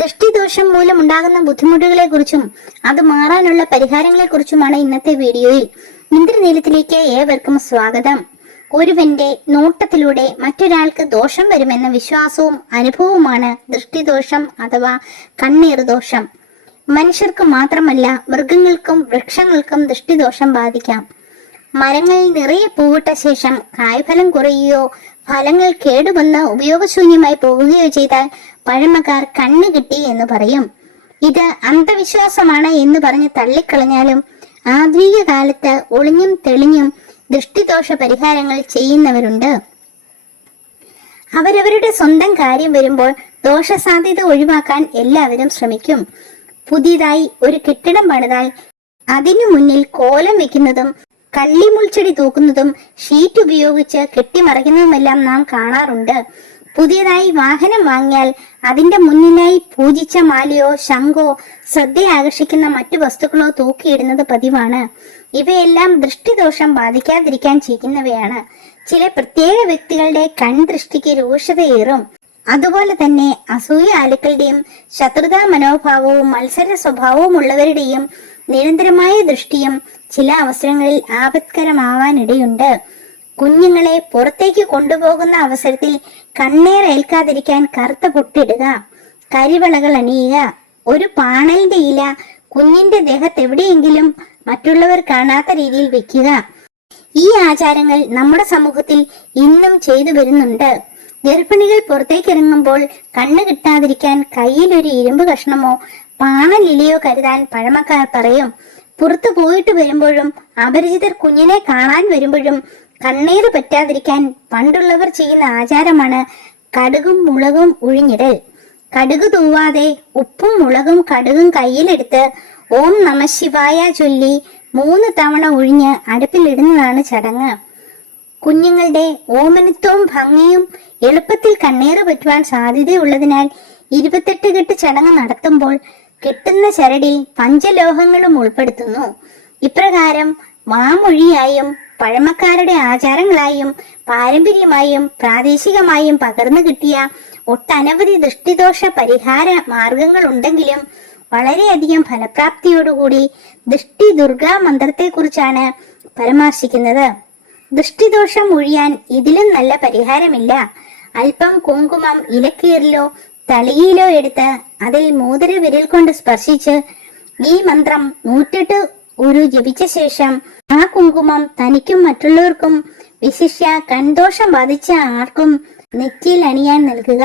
ദൃഷ്ടിദോഷം മൂലമുണ്ടാകുന്ന ബുദ്ധിമുട്ടുകളെ കുറിച്ചും അത് മാറാനുള്ള പരിഹാരങ്ങളെ കുറിച്ചുമാണ് ഇന്നത്തെ വീഡിയോയിൽ. ഇന്ദ്രനീലത്തിലേക്ക് ഏവർക്കും സ്വാഗതം. ഒരുവന്റെ നോട്ടത്തിലൂടെ മറ്റൊരാൾക്ക് ദോഷം വരുമെന്ന വിശ്വാസവും അനുഭവവുമാണ് ദൃഷ്ടിദോഷം അഥവാ കണ്ണീർ ദോഷം. മനുഷ്യർക്ക് മാത്രമല്ല മൃഗങ്ങൾക്കും വൃക്ഷങ്ങൾക്കും ദൃഷ്ടിദോഷം ബാധിക്കാം. മരങ്ങളിൽ നിറയെ പൂവിട്ട ശേഷം കായ്ഫലം കുറയുകയോ ഫലങ്ങൾ കേടുവന്ന് ഉപയോഗശൂന്യമായി പോവുകയോ ചെയ്താൽ പഴമക്കാർ കണ്ണ് കിട്ടി എന്ന് പറയും. ഇത് അന്ധവിശ്വാസമാണ് എന്ന് പറഞ്ഞ് തള്ളിക്കളഞ്ഞാലും ആധുനിക കാലത്ത് ഒളിഞ്ഞും തെളിഞ്ഞും ദൃഷ്ടിദോഷ പരിഹാരങ്ങൾ ചെയ്യുന്നവരുണ്ട്. അവരവരുടെ സ്വന്തം കാര്യം വരുമ്പോൾ ദോഷസാധ്യത ഒഴിവാക്കാൻ എല്ലാവരും ശ്രമിക്കും. പുതിയതായി ഒരു കെട്ടിടം പണിതാൽ അതിനു മുന്നിൽ കോലം വെക്കുന്നതും കള്ളിമുൾച്ചെടി തൂക്കുന്നതും ഷീറ്റ് ഉപയോഗിച്ച് കെട്ടിമറയ്ക്കുന്നതുമെല്ലാം നാം കാണാറുണ്ട്. പുതിയതായി വാഹനം വാങ്ങിയാൽ അതിന്റെ മുന്നിലായി പൂജിച്ച മാലയോ ശംഖോ ശ്രദ്ധ ആകർഷിക്കുന്ന മറ്റു വസ്തുക്കളോ തൂക്കിയിടുന്നത് പതിവാണ്. ഇവയെല്ലാം ദൃഷ്ടിദോഷം ബാധിക്കാതിരിക്കാൻ ചെയ്യുന്നവയാണ്. ചില പ്രത്യേക വ്യക്തികളുടെ കൺദൃഷ്ടിക്ക് രൂക്ഷതയേറും. അതുപോലെ തന്നെ അസൂയ ആലുക്കളുടെയും ശത്രുതാ മനോഭാവവും മത്സര സ്വഭാവവും ഉള്ളവരുടെയും നിരന്തരമായ ദൃഷ്ടിയും ചില അവസരങ്ങളിൽ ആപത്കരമാവാനിടയുണ്ട്. കുഞ്ഞുങ്ങളെ പുറത്തേക്ക് കൊണ്ടുപോകുന്ന അവസരത്തിൽ കണ്ണേർ ഏൽക്കാതിരിക്കാൻ കറുത്ത പൊട്ടിടുക കരിവളകൾ അണിയുക ഒരു പാണലിന്റെ ഇല കുഞ്ഞിന്റെ ദേഹത്ത് എവിടെയെങ്കിലും മറ്റുള്ളവർ കാണാത്ത രീതിയിൽ വെക്കുക. ഈ ആചാരങ്ങൾ നമ്മുടെ സമൂഹത്തിൽ ഇന്നും ചെയ്തു വരുന്നുണ്ട്. ഗർഭിണികൾ പുറത്തേക്ക് ഇറങ്ങുമ്പോൾ കണ്ണ് കിട്ടാതിരിക്കാൻ കയ്യിൽ ഒരു ഇരുമ്പ് കഷ്ണമോ പാണലിലയോ കരുതാൻ പഴമക്കാർ പറയും. പുറത്തു പോയിട്ട് വരുമ്പോഴും അപരിചിതർ കുഞ്ഞിനെ കാണാൻ വരുമ്പോഴും കണ്ണീർ പറ്റാതിരിക്കാൻ പണ്ടുള്ളവർ ചെയ്യുന്ന ആചാരമാണ് കടുകും മുളകും ഉഴിഞ്ഞിടൽ. കടുക് തൂവാതെ ഉപ്പും മുളകും കടുകും കയ്യിലെടുത്ത് ഓം നമ ശിവായ ചൊല്ലി മൂന്ന് തവണ ഒഴിഞ്ഞ് അടുപ്പിലിടുന്നതാണ് ചടങ്ങ്. കുഞ്ഞുങ്ങളുടെ ഓമനത്വവും ഭംഗിയും എളുപ്പത്തിൽ കണ്ണീർ പറ്റുവാൻ സാധ്യതയുള്ളതിനാൽ ഇരുപത്തെട്ട് കെട്ട് ചടങ്ങ് നടത്തുമ്പോൾ കെട്ടുന്ന ചരടിൽ പഞ്ചലോഹങ്ങളും ഉൾപ്പെടുത്തുന്നു. ഇപ്രകാരം വാമൊഴിയായും പഴമക്കാരുടെ ആചാരങ്ങളായും പാരമ്പര്യമായും പ്രാദേശികമായും പകർന്നു കിട്ടിയ ഒട്ടനവധി ദൃഷ്ടിദോഷ പരിഹാര മാർഗങ്ങൾ ഉണ്ടെങ്കിലും വളരെയധികം ഫലപ്രാപ്തിയോടുകൂടി ദൃഷ്ടി ദുർഗാ മന്ത്രത്തെക്കുറിച്ചാണ് പരാമർശിക്കുന്നത്. ദൃഷ്ടിദോഷം ഒഴിയാൻ ഇതിലും നല്ല പരിഹാരമില്ല. അല്പം കുങ്കുമം ഇലക്കീറിലോ തളിയിലോ എടുത്ത് അതിൽ മോതിര വിരൽ കൊണ്ട് സ്പർശിച്ച് ഈ മന്ത്രം നൂറ്റെട്ട് ഒരു ജപിച്ച ശേഷം ആ കുങ്കുമം തനിക്കും മറ്റുള്ളവർക്കും വിശിഷ്യ കൺദോഷം ബാധിച്ച ആർക്കും നെറ്റിയിൽ അണിയാൻ നൽകുക.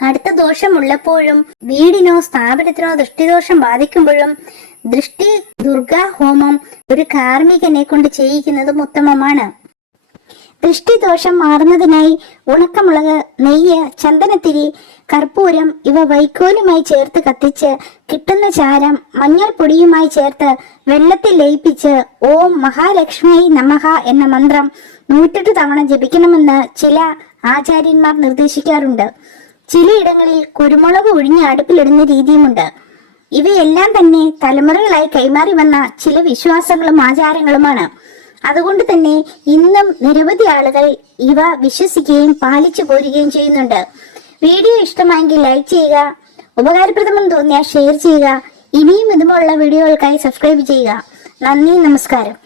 കടുത്ത ദോഷമുള്ളപ്പോഴും വീടിനോ സ്ഥാപനത്തിനോ ദൃഷ്ടിദോഷം ബാധിക്കുമ്പോഴും ദൃഷ്ടി ദുർഗാ ഹോമം ഒരു കാർമ്മികനെ കൊണ്ട് ചെയ്യിക്കുന്നതും ഉത്തമമാണ്. ദൃഷ്ടിദോഷം മാറുന്നതിനായി ഉണക്കമുളക് നെയ്യ് ചന്ദനത്തിരി കർപ്പൂരം ഇവ വൈക്കോലുമായി ചേർത്ത് കത്തിച്ച് കിട്ടുന്ന ചാരം മഞ്ഞൾപ്പൊടിയുമായി ചേർത്ത് വെള്ളത്തിൽ ലയിപ്പിച്ച് ഓം മഹാലക്ഷ്മി നമഹ എന്ന മന്ത്രം നൂറ്റെട്ട് തവണ ജപിക്കണമെന്ന് ചില ആചാര്യന്മാർ നിർദ്ദേശിക്കാറുണ്ട്. ചിലയിടങ്ങളിൽ കുരുമുളക് ഒഴിഞ്ഞ് അടുപ്പിലിടുന്ന രീതിയുമുണ്ട്. ഇവയെല്ലാം തന്നെ തലമുറകളായി കൈമാറി വന്ന ചില വിശ്വാസങ്ങളും ആചാരങ്ങളുമാണ്. അതുകൊണ്ട് തന്നെ ഇന്നും നിരവധി ആളുകൾ ഇവ വിശ്വസിക്കുകയും പാലിച്ചു പോരുകയും ചെയ്യുന്നുണ്ട്. വീഡിയോ ഇഷ്ടമായെങ്കിൽ ലൈക്ക് ചെയ്യുക ഉപകാരപ്രദമെന്ന് തോന്നിയാൽ ഷെയർ ചെയ്യുക ഇനിയും ഇതുപോലുള്ള വീഡിയോകൾക്കായി സബ്സ്ക്രൈബ് ചെയ്യുക. നന്ദി നമസ്കാരം.